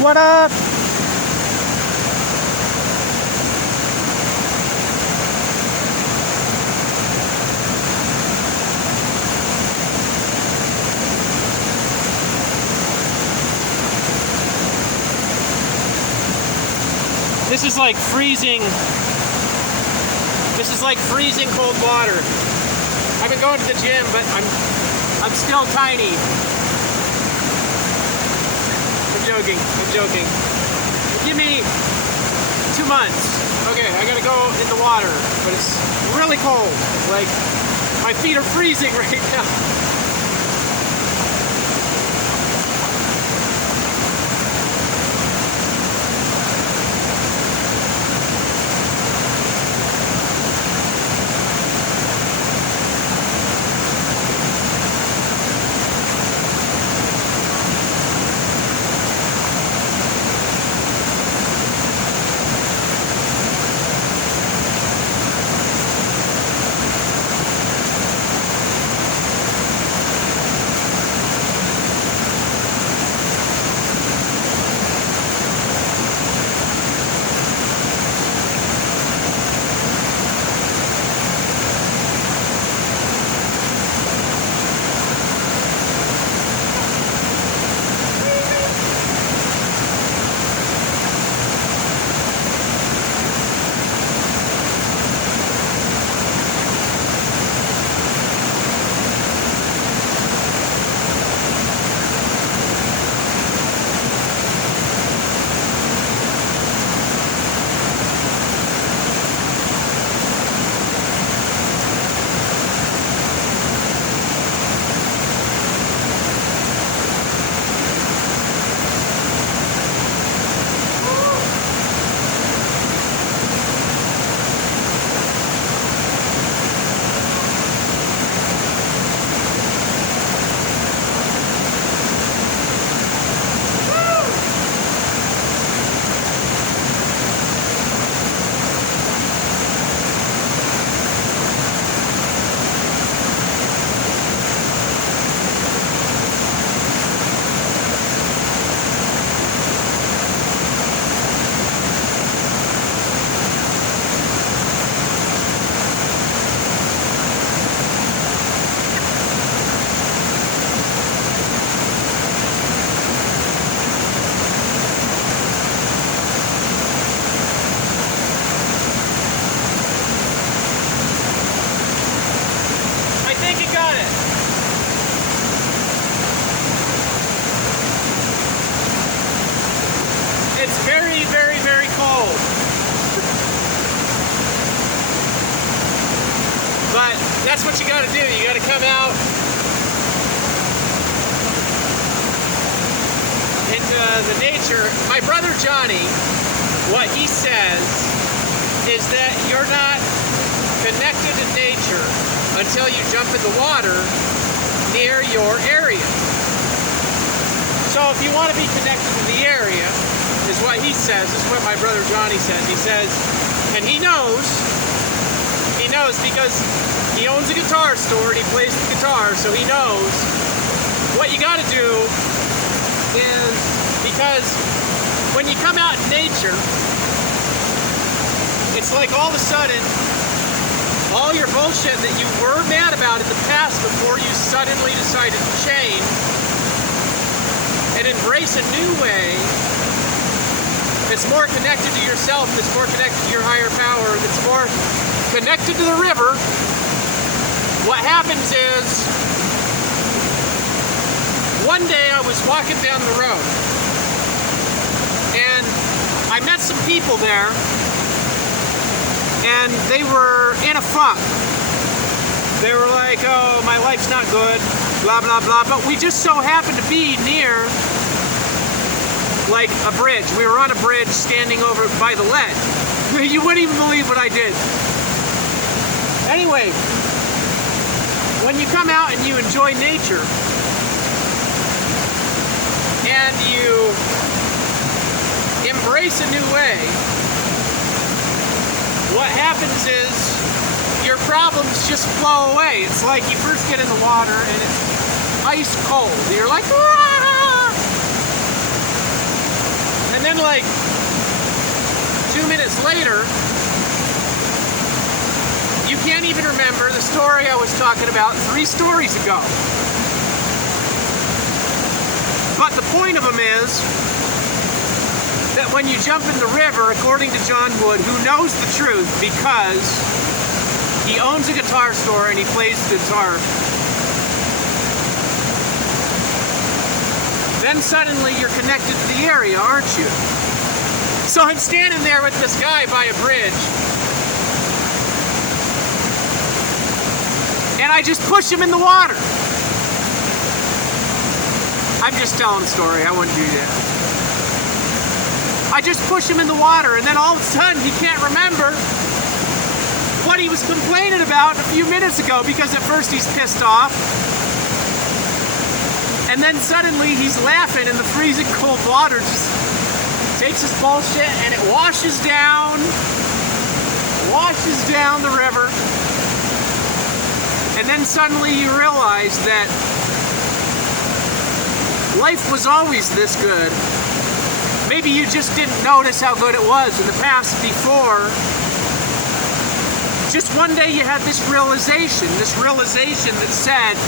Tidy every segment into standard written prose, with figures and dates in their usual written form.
What up? This is like freezing. This is like freezing cold water. I've been going to the gym, but I'm still tiny. I'm joking. Give me 2 months. Okay, I gotta go in the water, but it's really cold. Like, my feet are freezing right now. It's very, very, very cold. But that's what you gotta do. You gotta come out into the nature. My brother Johnny, what he says is that you're not connected to nature until you jump in the water near your area. So if you want to be connected to the area, is what he says, this is what my brother Johnny says. He says, and he knows because he owns a guitar store and he plays the guitar, so he knows what you got to do is, because when you come out in nature, it's like all of a sudden, all your bullshit that you were mad about in the past before you suddenly decided to change and embrace a new way that's more connected to yourself, that's more connected to your higher power, that's more connected to the river. What happens is, one day I was walking down the road and I met some people there and they were in a funk. They were like, oh, my life's not good, blah, blah, blah. But we just so happened to be near like a bridge. We were on a bridge standing over by the ledge. You wouldn't even believe what I did. Anyway, when you come out and you enjoy nature and you embrace a new way, what happens is your problems just flow away. It's like you first get in the water and it's ice cold. You're like, ah! then like 2 minutes later, you can't even remember the story I was talking about 3 stories ago. But the point of them is that when you jump in the river, according to John Wood, who knows the truth because he owns a guitar store and he plays the guitar, then suddenly you're connected to the area, aren't you? So I'm standing there with this guy by a bridge, and I just push him in the water. I'm just telling a story, I wouldn't do that. I just push him in the water, and then all of a sudden he can't remember what he was complaining about a few minutes ago, because at first he's pissed off, and then suddenly he's laughing, and the freezing cold water just takes his bullshit and it washes down the river. And then suddenly you realize that life was always this good. Maybe you just didn't notice how good it was in the past before. Just one day you had this realization that said,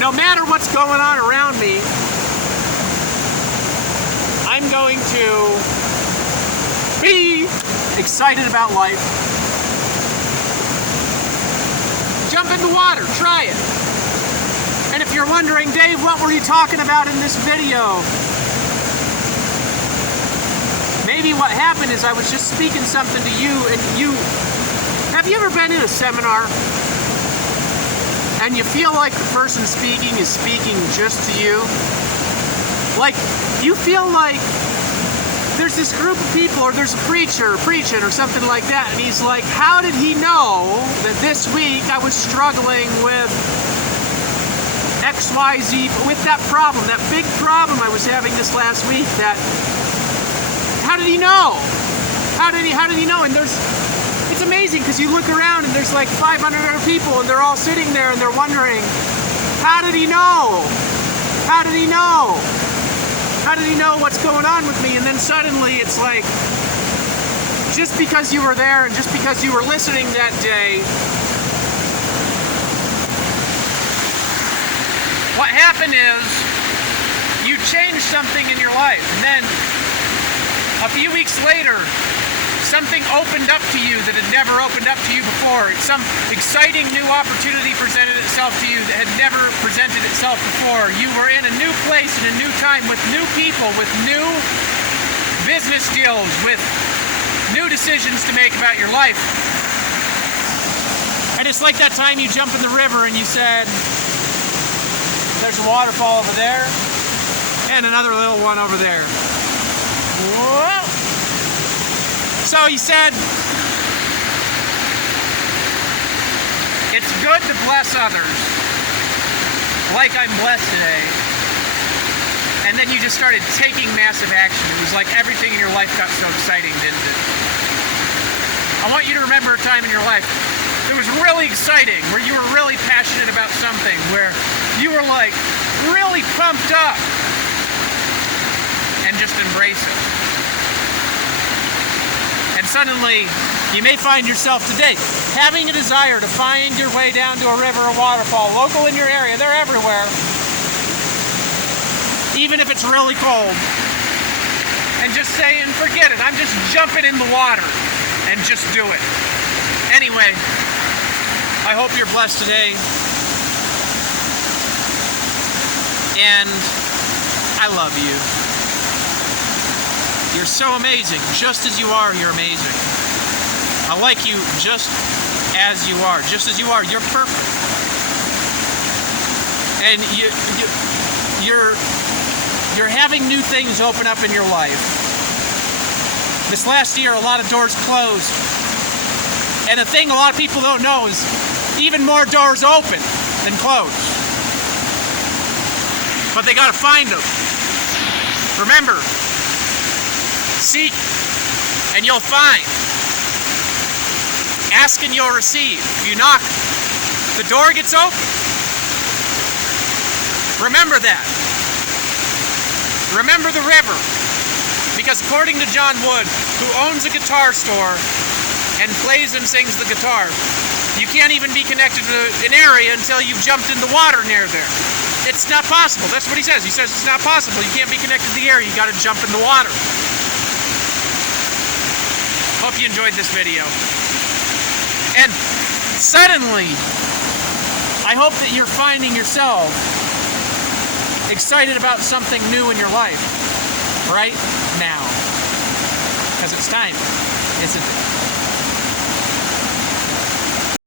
no matter what's going on around me, I'm going to be excited about life. Jump in the water, try it. And if you're wondering, Dave, what were you talking about in this video? Maybe what happened is I was just speaking something to you, and have you ever been in a seminar and you feel like the person speaking is speaking just to you? Like, you feel like there's this group of people, or there's a preacher preaching or something like that, and he's like, how did he know that this week I was struggling with XYZ, with that problem, that big problem I was having this last week? That, how did he know? How did he know? And it's amazing, because you look around and there's like 500 other people, and they're all sitting there and they're wondering, how did he know? How did he know? How did he know what's going on with me? And then suddenly it's like, just because you were there and just because you were listening that day, what happened is you changed something in your life. And then a few weeks later, something opened up to you that had never opened up to you before. Some exciting new opportunity presented itself to you that had never presented itself before. You were in a new place in a new time with new people, with new business deals, with new decisions to make about your life. And it's like that time you jump in the river and you said, there's a waterfall over there and another little one over there. Whoa! So he said, it's good to bless others, like I'm blessed today. And then you just started taking massive action. It was like everything in your life got so exciting, didn't it? I want you to remember a time in your life that was really exciting, where you were really passionate about something, where you were like really pumped up, and just embrace it. And suddenly, you may find yourself today having a desire to find your way down to a river or waterfall, local in your area. They're everywhere. Even if it's really cold. And just saying, forget it. I'm just jumping in the water and just do it. Anyway, I hope you're blessed today. And I love you. You're so amazing. Just as you are, you're amazing. I like you just as you are. Just as you are, you're perfect. And you're having new things open up in your life. This last year, a lot of doors closed. And the thing a lot of people don't know is even more doors open than closed. But they gotta find them. Remember, seek and you'll find. Ask and you'll receive. If you knock, the door gets open. Remember that. Remember the river. Because according to John Wood, who owns a guitar store and plays and sings the guitar, you can't even be connected to an area until you've jumped in the water near there. It's not possible. That's what he says. He says it's not possible. You can't be connected to the area. You got to jump in the water. Hope you enjoyed this video. And suddenly, I hope that you're finding yourself excited about something new in your life right now. Because it's time, isn't it?